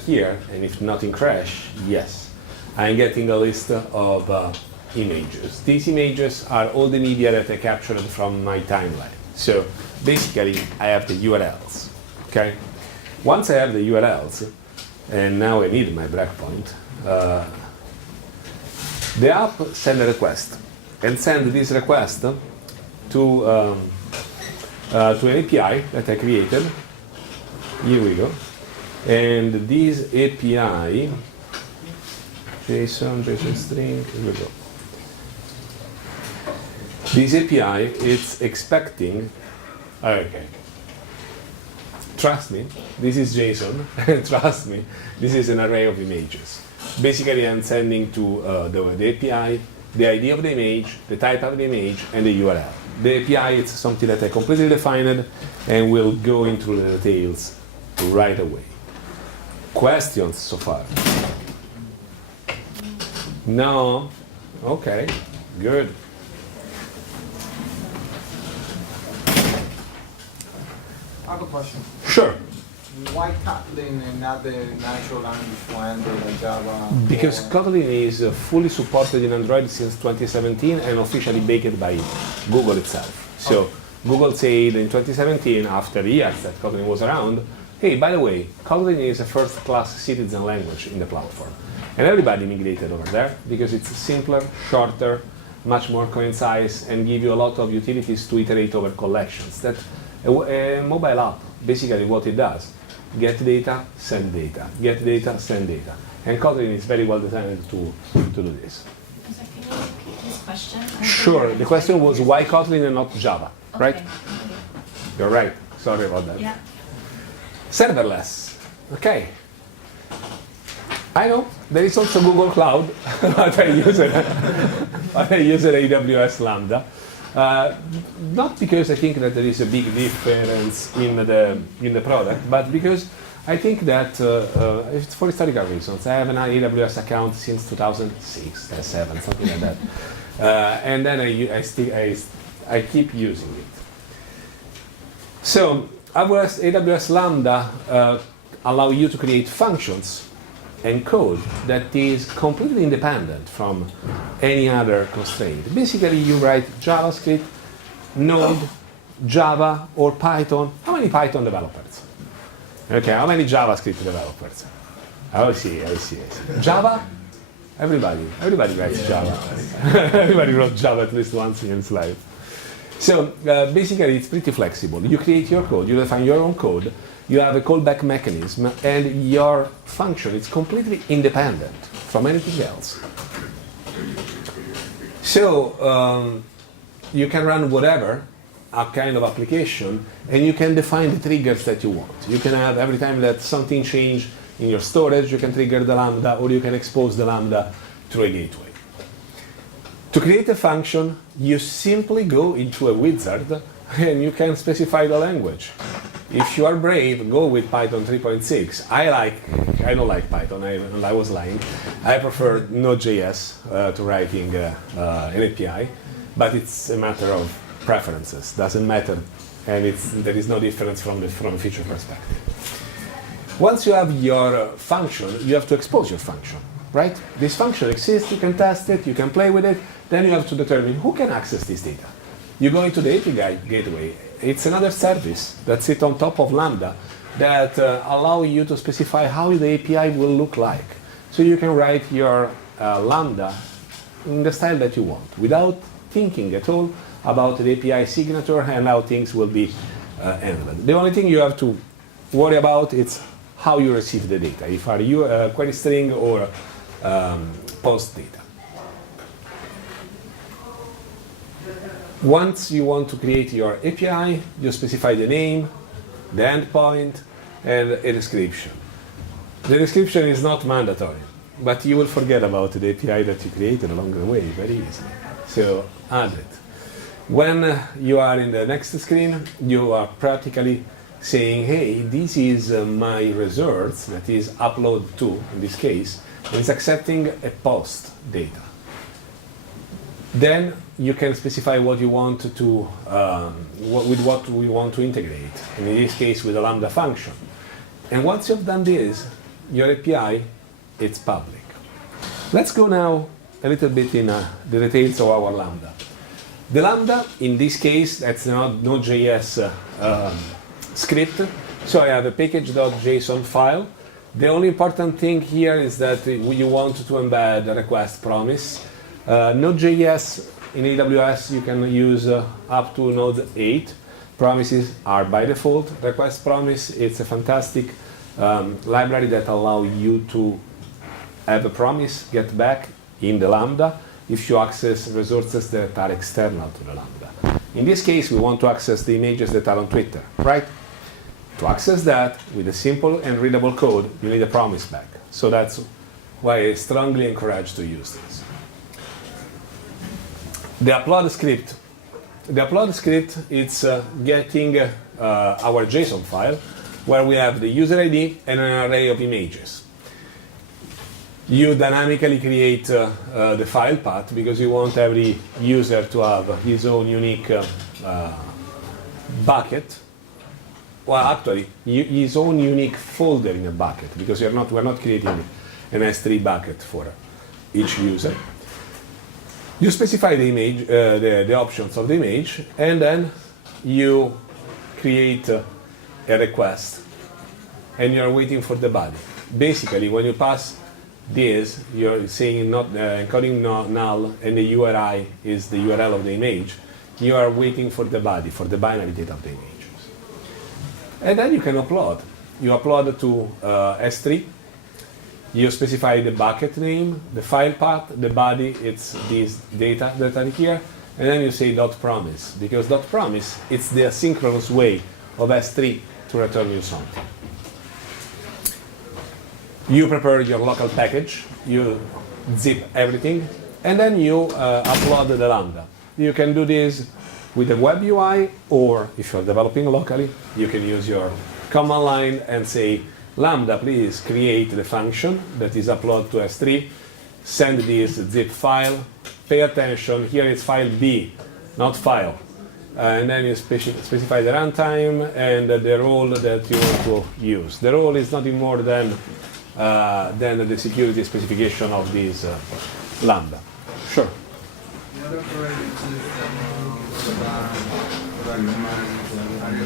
here, and if nothing crash, yes, I'm getting a list of images. These images are all the media that I captured from my timeline. So basically, I have the URLs. Okay. Once I have the URLs, and now I need my breakpoint, the app send a request and send this request to an API that I created. Here we go. And this API, JSON string, here we go. This API, it's expecting, okay. Trust me, this is JSON. Trust me, this is an array of images. Basically, I'm sending to the API the ID of the image, the type of the image, and the URL. The API is something that I completely defined and will go into the details right away. Questions so far? No? Okay, good. I have a question. Sure. Why Kotlin and not the natural language for Android and Java? Because Kotlin is fully supported in Android since 2017 and officially baked by Google itself. So Google said in 2017, after years that Kotlin was around, hey, by the way, Kotlin is a first-class citizen language in the platform. And everybody migrated over there because it's simpler, shorter, much more concise, and give you a lot of utilities to iterate over collections. That a mobile app, basically what it does, get data, send data, get data, send data. And Kotlin is very well designed to do this. So can you repeat this question? Sure, the question was why Kotlin and not Java, right? Okay. You're right, sorry about that. Yeah. Serverless, okay. I know, there is also Google Cloud, but I use it. But I use an AWS Lambda. Not because I think that there is a big difference in the product, but because I think that it's for historical reasons. I have an AWS account since 2006, 2007, something like that, and then I keep using it. So AWS Lambda allow you to create functions and code that is completely independent from any other constraint. Basically, you write JavaScript, Node, Java, or Python. How many Python developers? Okay, how many JavaScript developers? I see. Java? Everybody writes Java. Everybody wrote Java at least once in his life. So basically, it's pretty flexible. You create your code, you define your own code, you have a callback mechanism, and your function is completely independent from anything else. So you can run whatever a kind of application, and you can define the triggers that you want. You can have every time that something changes in your storage, you can trigger the Lambda, or you can expose the Lambda through a gateway. To create a function, you simply go into a wizard, and you can specify the language. If you are brave, go with Python 3.6. I don't like Python, I was lying. I prefer Node.js to writing an API, but it's a matter of preferences. Doesn't matter, and there is no difference from a feature perspective. Once you have your function, you have to expose your function, right? This function exists, you can test it, you can play with it, then you have to determine who can access this data. You go into the API gateway. It's another service that sits on top of Lambda that allow you to specify how the API will look like. So you can write your Lambda in the style that you want without thinking at all about the API signature and how things will be handled. The only thing you have to worry about is how you receive the data, if are you query string or post data. Once you want to create your API, you specify the name, the endpoint, and a description. The description is not mandatory, but you will forget about the API that you created along the way very easily. So add it. When you are in the next screen, you are practically saying, hey, this is my results, that is upload to, in this case, and it's accepting a post data. Then you can specify what you want to, with what we want to integrate, and in this case with a Lambda function. And once you've done this, your API, it's public. Let's go now a little bit in the details of our Lambda. The Lambda, in this case, that's not Node.js script. So I have a package.json file. The only important thing here is that you want to embed a request promise. Node.js in AWS, you can use up to Node 8. Promises are by default. Request promise, it's a fantastic library that allows you to have a promise, get back in the Lambda if you access resources that are external to the Lambda. In this case, we want to access the images that are on Twitter, right? To access that with a simple and readable code, you need a promise back. So that's why I strongly encourage to use this. The upload script, it's getting our JSON file where we have the user ID and an array of images. You dynamically create the file path because you want every user to have his own unique bucket. Well, actually, his own unique folder in a bucket because we're not creating an S3 bucket for each user. You specify the image, the options of the image, and then you create a request, and you're waiting for the body. Basically, when you pass this, you're saying not encoding null, and the URI is the URL of the image. You are waiting for the body, for the binary data of the images, and then you can upload. You upload to S3. You specify the bucket name, the file path, the body, it's these data that are here, and then you say .promise, because .promise, it's the asynchronous way of S3 to return you something. You prepare your local package, you zip everything, and then you upload the Lambda. You can do this with a web UI, or if you're developing locally, you can use your command line and say, Lambda, please create the function that is uploaded to S3, send this zip file, pay attention, here is file B, not file. And then you specify the runtime and the role that you want to use. The role is nothing more than the security specification of this Lambda. Sure. The other operating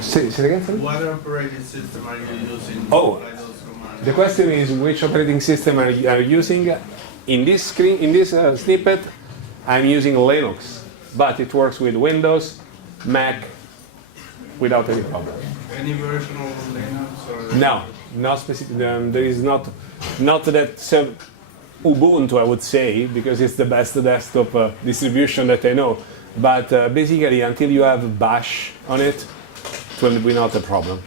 Say it again, sorry? What operating system are you using? Oh, the question is which operating system are you using? In this snippet, I'm using Linux, but it works with Windows, Mac, without any problem. Any version of Linux? Or No, not specific. There is not that Ubuntu, I would say, because it's the best desktop distribution that I know. But basically, until you have Bash on it, it will be not a problem.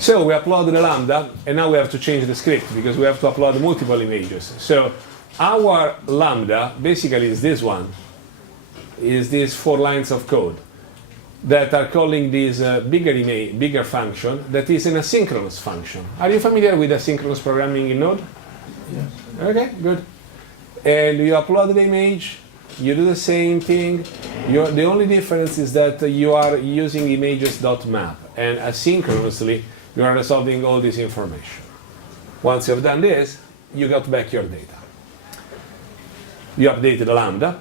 So we upload the Lambda, and now we have to change the script because we have to upload multiple images. So our Lambda basically is this one, is these 4 lines of code that are calling this bigger function that is an asynchronous function. Are you familiar with asynchronous programming in Node? Yes. Okay, good. And you upload the image, you do the same thing. The only difference is that you are using images.map, and asynchronously you are resolving all this information. Once you have done this, you got back your data. You updated the Lambda.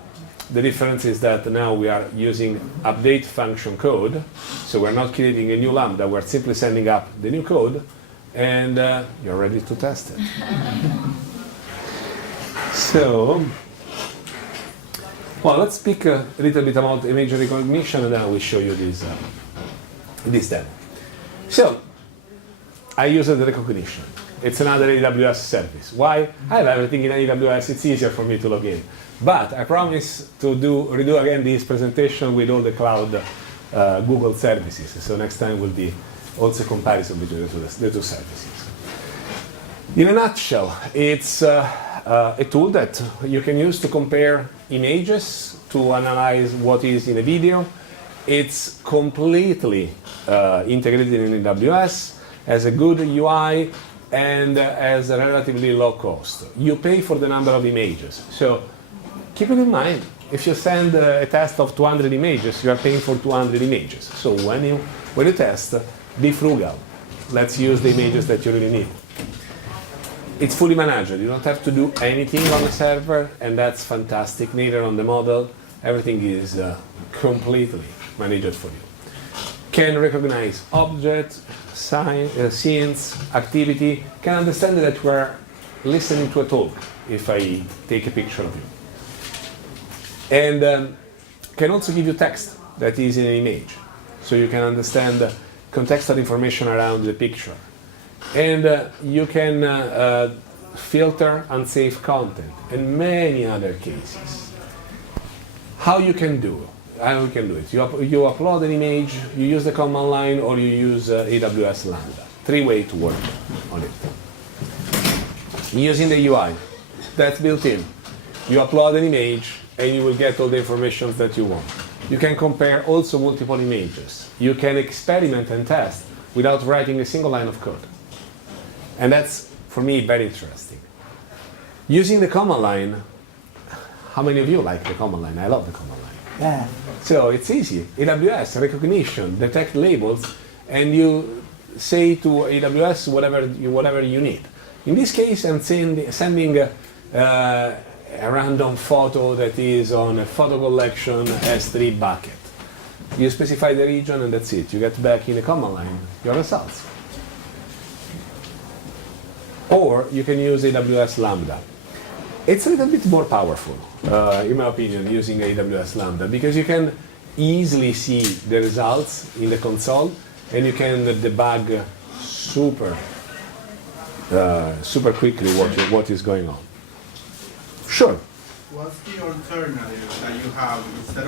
The difference is that now we are using update function code, so we're not creating a new Lambda, we're simply sending up the new code, and you're ready to test it. So, well, let's speak a little bit about image recognition, and then I will show you this demo. So, I use the recognition. It's another AWS service. Why? I have everything in AWS. It's easier for me to log in. But I promise to redo again this presentation with all the cloud Google services. So next time will be also comparison between the two services. In a nutshell, it's a tool that you can use to compare images, to analyze what is in a video. It's completely integrated in AWS, has a good UI, and has a relatively low cost. You pay for the number of images. So keep it in mind, if you send a test of 200 images, you are paying for 200 images. So when you test, be frugal. let's use the images that you really need. It's fully managed. You don't have to do anything on the server, and that's fantastic. Neither on the model. Everything is completely managed for you. Can recognize objects, scenes, activity. Can understand that we're listening to a talk if I take a picture of you. And can also give you text that is in an image. So you can understand contextual information around the picture. And you can filter unsafe content and many other cases. How you can do it? You upload an image, you use the command line, or you use AWS Lambda. 3 ways to work on it. Using the UI, that's built in. You upload an image, and you will get all the information that you want. You can compare also multiple images. You can experiment and test without writing a single line of code. And that's, for me, very interesting. Using the command line, how many of you like the command line? I love the command line. Yeah. So it's easy. AWS, recognition, detect labels, and you say to AWS whatever you need. In this case, I'm sending a random photo that is on a photo collection S3 bucket. You specify the region and that's it. You get back in the command line your results. Or you can use AWS Lambda. It's a little bit more powerful, in my opinion, using AWS Lambda, because you can easily see the results in the console and you can debug super quickly what is going on. Sure. What's the alternative that you have instead of